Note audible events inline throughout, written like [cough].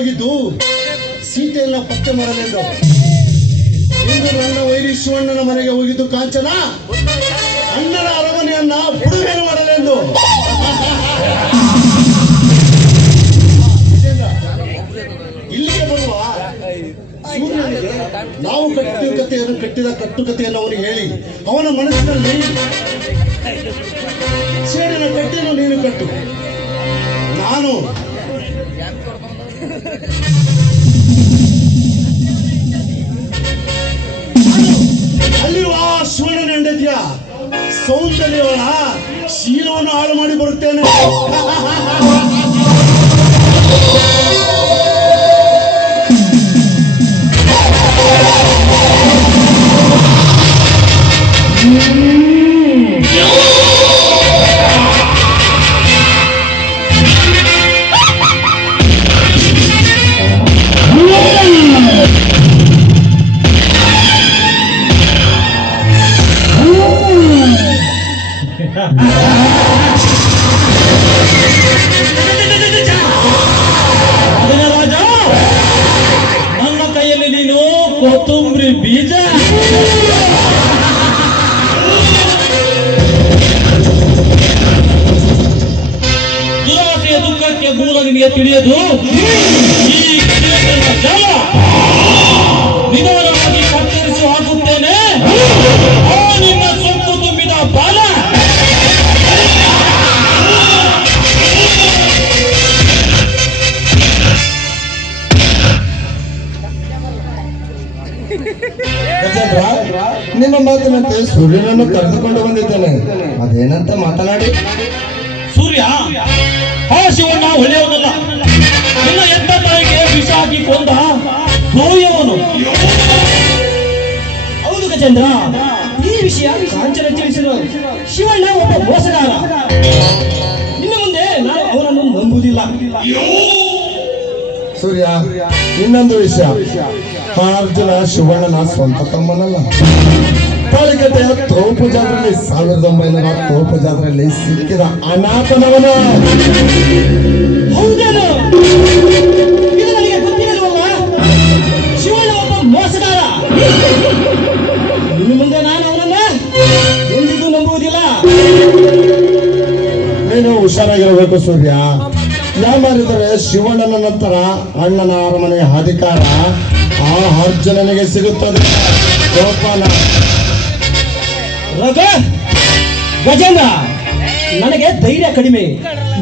ಹೋಗಿದ್ದು, ಸೀತೆಯನ್ನ ಪತ್ತೆ ಮಾಡಲೆಂದು ಇಂದು ನನ್ನ ವೈರಿ ಶಿವಣ್ಣನ ಮನೆಗೆ ಹೋಗಿದ್ದು ಕಾಂಚನ? ಅಣ್ಣನ ಅರಮನೆಯನ್ನ ಬಿಡುಗಡೆ ಮಾಡಲೆಂದು. ಇಲ್ಲಿಗೆ ಬರುವ ಸೂರ್ಯನಿಗೆ ನಾವು ಕಟ್ಟಿದ ಕಥೆಯನ್ನು ಕಟ್ಟಿದ ಕಟ್ಟುಕತೆಯನ್ನು ಅವನಿಗೆ ಹೇಳಿ. ಅವನ ಮನಸ್ಸಿನಲ್ಲಿ ಸೇರಿನ ಕಟ್ಟೆಯನ್ನು ನೀನು ಕಟ್ಟು. ನಾನು ಅಲ್ಲಿರುವ ಆ ಶಿವಣ್ಣನ ಹೆಂಡತಿಯ? ಸೌಂದರ್ಯವಳ ಶೀಲವನ್ನು ಹಾಳು ಮಾಡಿ ಬರುತ್ತೇನೆ. [laughs] ಅದನ್ನ ರಾಜ ನನ್ನ ಕೈಯಲ್ಲಿ ನೀನು ಕೊತ್ತಂಬರಿ ಬೀಜ. ದುರಾಸೆಯ ದುಃಖಕ್ಕೆ ಮೂಲ ನಿನಗೆ ತಿಳಿಯದು. ಈ ನಿಮ್ಮ ಮಾತಿನಂತೆ ಸೂರ್ಯನನ್ನು ಕರೆದುಕೊಂಡು ಬಂದಿದ್ದೇನೆ. ಅದೇನಂತ ಮಾತನಾಡಿ. ಸೂರ್ಯ ಆ ಶಿವಣ್ಣ ಒಳ್ಳೆಯವನಲ್ಲ ನಿನ್ನ ಎತ್ತ ತಾಯಿಗೆ ವಿಷ ಹಾಕಿ ಕೊಂದ ಸೂರ್ಯವನು ಹೌದು ಗಜೇಂದ್ರ ಈ ವಿಷಯ ಕಾಂಚನ ತಿಳಿಸಿದ ಶಿವಣ್ಣ ಒಬ್ಬ ಮೋಸಗಾರ. ಇನ್ನು ಮುಂದೆ ನಾವು ಅವನನ್ನು ನಂಬುವುದಿಲ್ಲ. ಸೂರ್ಯ ಇನ್ನೊಂದು ವಿಷಯ. ಅರ್ಜುನ ಶಿವಣ್ಣನ ಸ್ವಂತ ತಮ್ಮನಲ್ಲ. ತಾಳಿಕಟ್ಟೆಯ ತೋಪು ಜಾತ್ರೆಯಲ್ಲಿ ಸಾವಿರದ ಒಂಬೈನೂರ ತೋಪು ಜಾತ್ರೆಯಲ್ಲಿ ಸಿಕ್ಕಿದ ಅನಾಥನವನ. ಮೋಸಗಾರ. ಇನ್ನು ಮುಂದೆ ನಾನು ಅವನನ್ನ ಎಂದಿಗೂ ನಂಬುವುದಿಲ್ಲ. ನೀನು ಹುಷಾರಾಗಿರಬೇಕು ಸೂರ್ಯ. ಯಾಮಾರಿದರೆ ಶಿವಣ್ಣನ ನಂತರ ಅಣ್ಣನ ಅರಮನೆಯ ಅಧಿಕಾರ ಆ ಅರ್ಜುನನಿಗೆ ಸಿಗುತ್ತದೆ. ಗೋಪಾಲ ಗಜೇಂದ್ರ ನನಗೆ ಧೈರ್ಯ ಕಡಿಮೆ.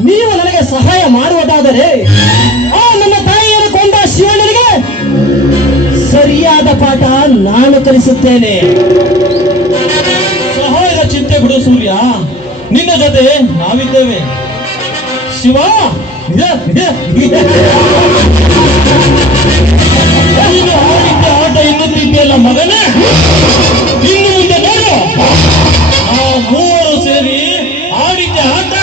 ನೀವು ನನಗೆ ಸಹಾಯ ಮಾಡುವುದಾದರೆ ಆ ನನ್ನ ತಾಯಿಯನ್ನು ಕೊಂಡ ಶಿವಣ್ಣನಿಗೆ ಸರಿಯಾದ ಪಾಠ ನಾನು ಕಲಿಸುತ್ತೇನೆ. ಸಹಾಯದ ಚಿಂತೆ ಬಿಡು ಸೂರ್ಯ. ನಿನ್ನ ಜೊತೆ ನಾವಿದ್ದೇವೆ. ಶಿವ. ನೀನು ಆಡಿದ್ದ ಆಟ ಎನ್ನುತ್ತಿದ್ದೆಯಲ್ಲ ಮಗನೇ ಇನ್ನು ಮುಂದೆ ನೋಡು ಆ ಮೂವರು ಸೇರಿ ಆಡಿದ್ದ ಆಟ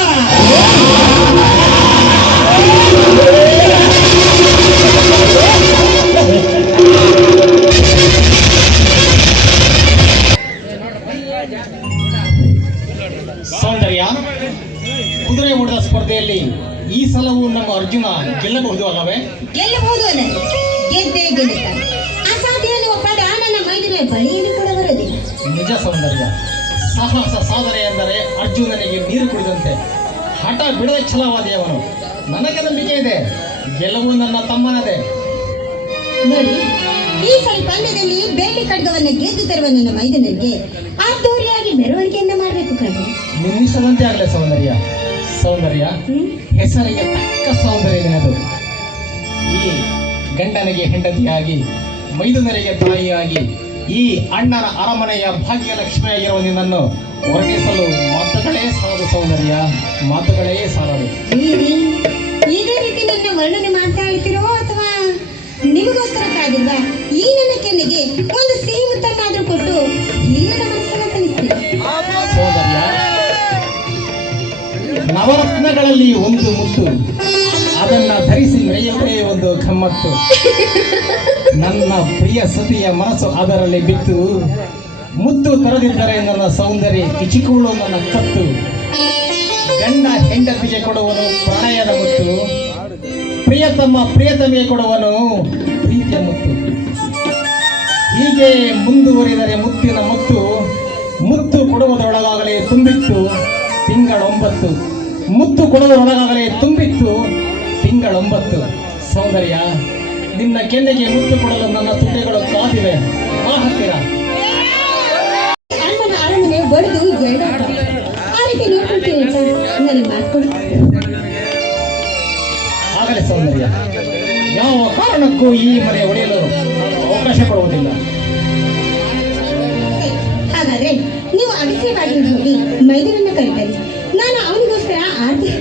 ಸೌಂದರ್ಯ ಕುದುರೆ ಓಟದ ಸ್ಪರ್ಧೆಯಲ್ಲಿ ಈ ಸಲವೂ ನಮ್ಮ ಅರ್ಜುನ ಗೆಲ್ಲಬಹುದು ಅಲ್ಲವೇ? ಗೆಲ್ಲಬಹುದು ಗೆದ್ದೇ ಗೆಲ್ಲುತ್ತಾನೆ ಅಸಾಧ್ಯ ಎನ್ನುವ ಪದ ನನ್ನ ಮೈದಿನ ಬಳಿಯಲ್ಲಿ ಕೂಡ ನಿಜ ಸೌಂದರ್ಯ. ಸಾಹಸ ಸಾಧನೆ ಎಂದರೆ ಅರ್ಜುನನಿಗೆ ನೀರು ಕುಡಿದಂತೆ. ಹಠ ಬಿಡದ ಛಲವಾದಿಯವನು. ನನಗೆ ನಂಬಿಕೆ ಇದೆ. ಗೆಲುವು ನನ್ನ ತಮ್ಮನದೇ. ನೋಡಿ ಈ ಸಲ ಪಂದ್ಯದಲ್ಲಿ ಬೇಲಿ ಖಡ್ಗವನ್ನು ಗೆದ್ದು ತರುವ ನನ್ನ ಮೈದನರಿಗೆ ಅದ್ದೂರಿಯಾಗಿ ಮೆರವಣಿಗೆಯನ್ನ ಮಾಡಬೇಕು ಕಣ್ರಿ. ನಿಲ್ಲಿಸದಂತೆ ಆಗಲೇ ಸೌಂದರ್ಯ. ಸೌಂದರ್ಯ ಹೆಸರಿಗೆ ತಕ್ಕ ಸೌಂದರ್ಯ ಅದು ಈ ಗಂಡನಿಗೆ ಹೆಂಡತಿಯಾಗಿ ಮೈದುನರಿಗೆ ತಾಯಿಯಾಗಿ ಈ ಅಣ್ಣನ ಅರಮನೆಯ ಭಾಗ್ಯಲಕ್ಷ್ಮಿಯಾಗಿರುವ ನಿನ್ನನ್ನು ವರ್ಣಿಸಲು ಮಾತುಗಳೇ ಸಾಲದು ಸೌಂದರ್ಯ ಮಾತುಗಳೇ ಸಾಲದು. ಇದೇ ರೀತಿ ನನ್ನ ವರ್ಣನೆ ಮಾಡ್ತಾ ಇರ್ತೀರೋ ಅಥವಾ ನಿಮಗೋಸ್ಕರ ಕಾದಿಲ್ವಾ ಈ ನನ್ನ ಕೆನ್ನೆಗೆ ಒಂದು ಸಿಹಿ ಮುತ್ತನ್ನಾದ್ರೂ ಕೊಟ್ಟು ನವರತ್ನಗಳಲ್ಲಿ ಒಂದು ಮುತ್ತು. ಅದನ್ನ ಧರಿಸಿ ನಡೆಯುವುದೇ ಒಂದು ಕಮ್ಮತ್ತು. ನನ್ನ ಪ್ರಿಯ ಸತಿಯ ಮನಸ್ಸು ಅದರಲ್ಲಿ ಬಿತ್ತು. ಮುತ್ತು ತರದಿದ್ದರೆ ನನ್ನ ಸೌಂದರ್ಯ ಕಿಚಿಕೊಳ್ಳು ನನ್ನ ಕತ್ತು. ಗಂಡ ಹೆಂಡತಿಗೆ ಕೊಡುವನು ಪ್ರಣಯದ ಮುತ್ತು. ಪ್ರಿಯತಮ್ಮ ಪ್ರಿಯತಮಿಗೆ ಕೊಡುವನು ಪ್ರೀತಿಯ ಮುತ್ತು. ಹೀಗೆ ಮುಂದುವರಿದರೆ ಮುತ್ತಿನ ಮುತ್ತು ಮುತ್ತು ಕೊಡುವುದರೊಳಗಾಗಲೇ ತುಂಬಿತ್ತು ತಿಂಗಳೊಂಬತ್ತು. ಸೌಂದರ್ಯ ನಿನ್ನ ಕೆನ್ನೆಗೆ ಮುತ್ತು ಕೊಡಲು ನನ್ನ ತುಟಿಗಳು ಕಾದಿವೆ. ಆ ಹತ್ತಿರ. ಅಣ್ಣನ ಅರಮನೆ ಬಡಿದು ಎರಡಾಟ ಆ ರೀತಿ ನೋಡ್ಕೊಳ್ತೀನಿ ಅಂತ ನನಗೆ ಮಾಡ್ಕೊಡು ಆಗಲೇ ಸೌಂದರ್ಯ ಯಾವ ಕಾರಣಕ್ಕೂ ಈ ಮನೆ ಒಡೆಯಲು ಅವಕಾಶ ಕೊಡುವುದಿಲ್ಲ. ಹಾಗಾದ್ರೆ ನೀವು ಬಾಗಿಲು ಹೋಗಿ ಮೈದರನ್ನು ಕರೀತಾರೆ. ನಾನು ಅವನಿಗೋಸ್ಕರ ఆర్థిక